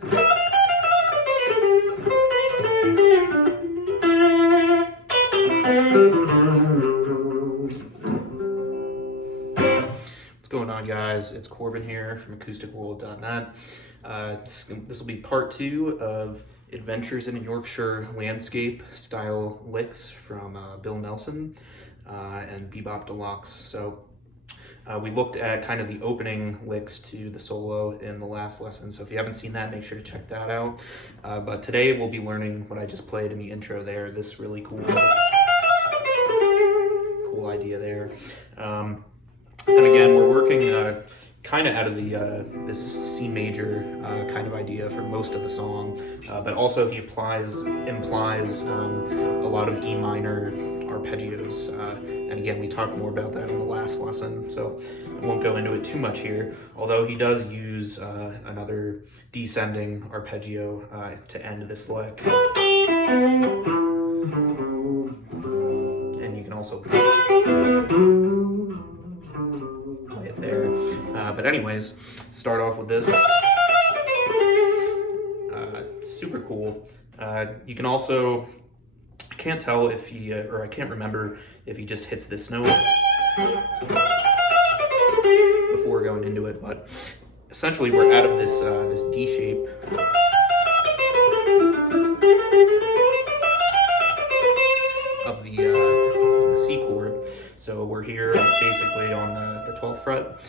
What's going on, guys? It's Corbin here from acousticworld.net. This will be part 2 of Adventures in a Yorkshire Landscape style licks from Bill Nelson and Bebop Deluxe. So we looked at kind of the opening licks to the solo in the last lesson, so if you haven't seen that, make sure to check that out. But today we'll be learning what I just played in the intro there, this really cool idea there. And again, we're working kind of out of the this C major kind of idea for most of the song, but also he implies a lot of E minor arpeggios, and again, we talked more about that in the last lesson, so I won't go into it too much here, although he does use another descending arpeggio to end this lick. And you can also play it there. But anyways, start off with this. Super cool. You can also, I can't tell if he, or I can't remember if he just hits this note before going into it, but essentially we're out of this, this D shape. Of the C chord. So we're here basically on the 12th fret,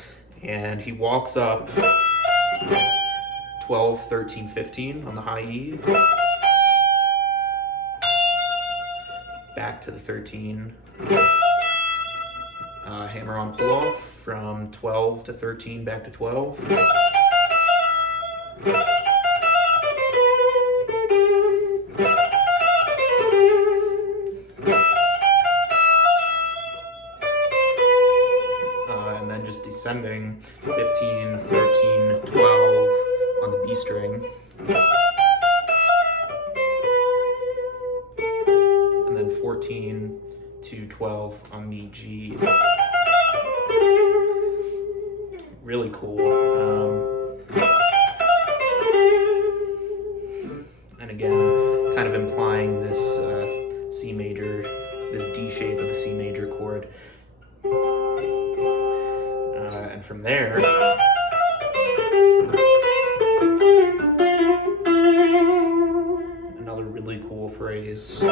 and he walks up 12, 13, 15 on the high E, back to the 13, hammer on pull off from 12 to 13, back to 12, and then just descending 15, 13, 12 on the B string, and then 14 to 12 on the G. Really cool. And again, kind of implying this C major, this D shape of the C major chord. And from there, another really cool phrase.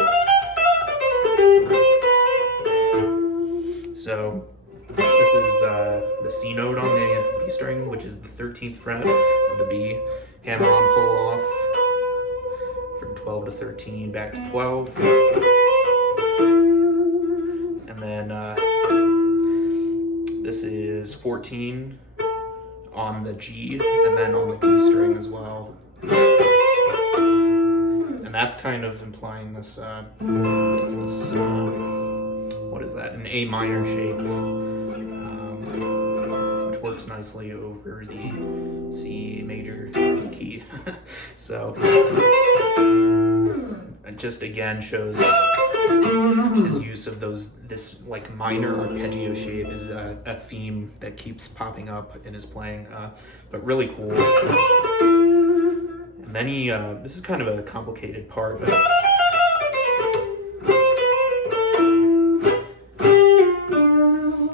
So this is the C note on the B string, which is the 13th fret of the B, hammer on pull off from 12 to 13, back to 12, and then this is 14 on the G, and then on the D string as well. And that's kind of implying this, it's this, what is that, an A minor shape, which works nicely over the C major key. So, it just again shows his use of this like minor arpeggio shape is a theme that keeps popping up in his playing, but really cool. And then he, this is kind of a complicated part, but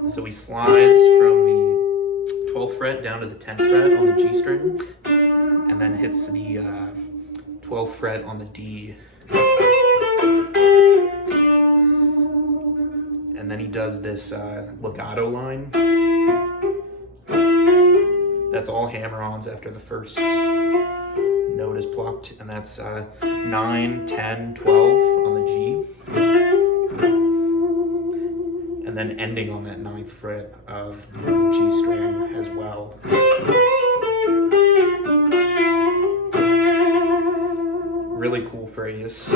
so he slides from the 12th fret down to the 10th fret on the G string, and then hits the 12th fret on the D. And then he does this legato line. That's all hammer-ons after the first note is plucked, and that's 9, 10, 12 on the G. And then ending on that 9th fret of the G string as well. Really cool phrase.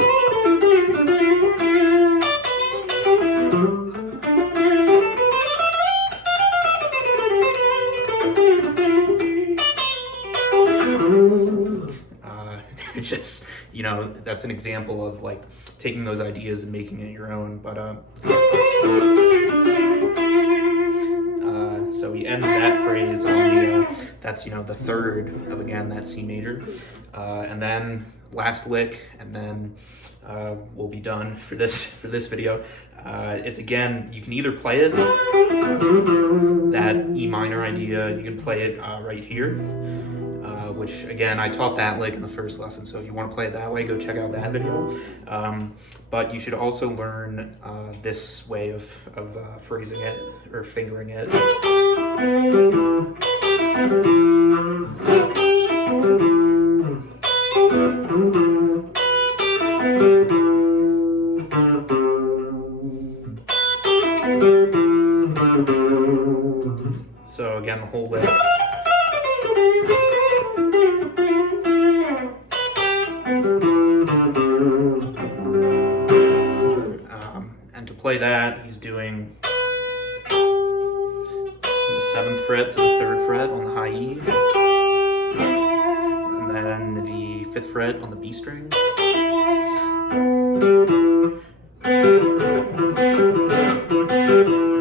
Just, you know, that's an example of like taking those ideas and making it your own. But so So he ends that phrase on the, that's, you know, the third of, again, that C major. And then last lick, and then we'll be done for this video. It's, again, you can either play it, that E minor idea, you can play it right here, which, again, I taught that lick in the first lesson, so if you want to play it that way, go check out that video. But you should also learn this way of phrasing it, or fingering it. So again, the whole lick. And to play that, he's doing the 7th fret to the 3rd fret on the high E, and then the 5th fret on the B string, and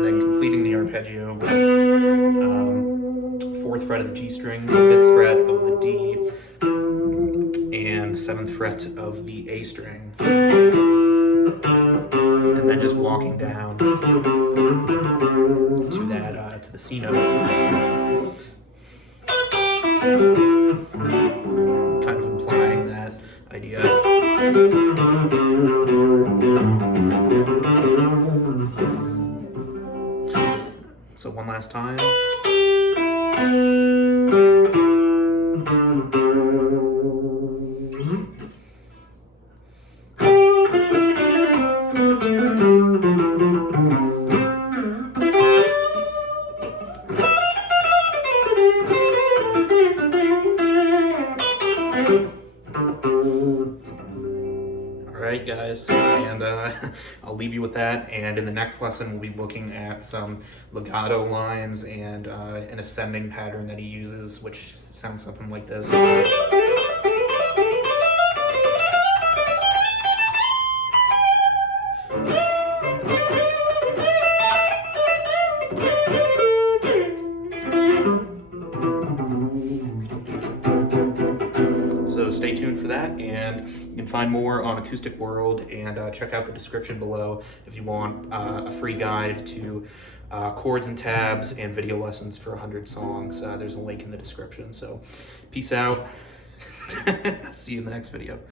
then completing the arpeggio with 4th fret of the G string, 5th fret of the D, and 7th fret of the A string. And then just walking down to that, to the C note. Kind of implying that idea. So one last time. Alright guys, and I'll leave you with that, and in the next lesson we'll be looking at some legato lines and an ascending pattern that he uses, which sounds something like this. So stay tuned for that, and you can find more on Acoustic World, and check out the description below if you want a free guide to chords and tabs and video lessons for 100 songs. There's a link in the description. So peace out. See you in the next video.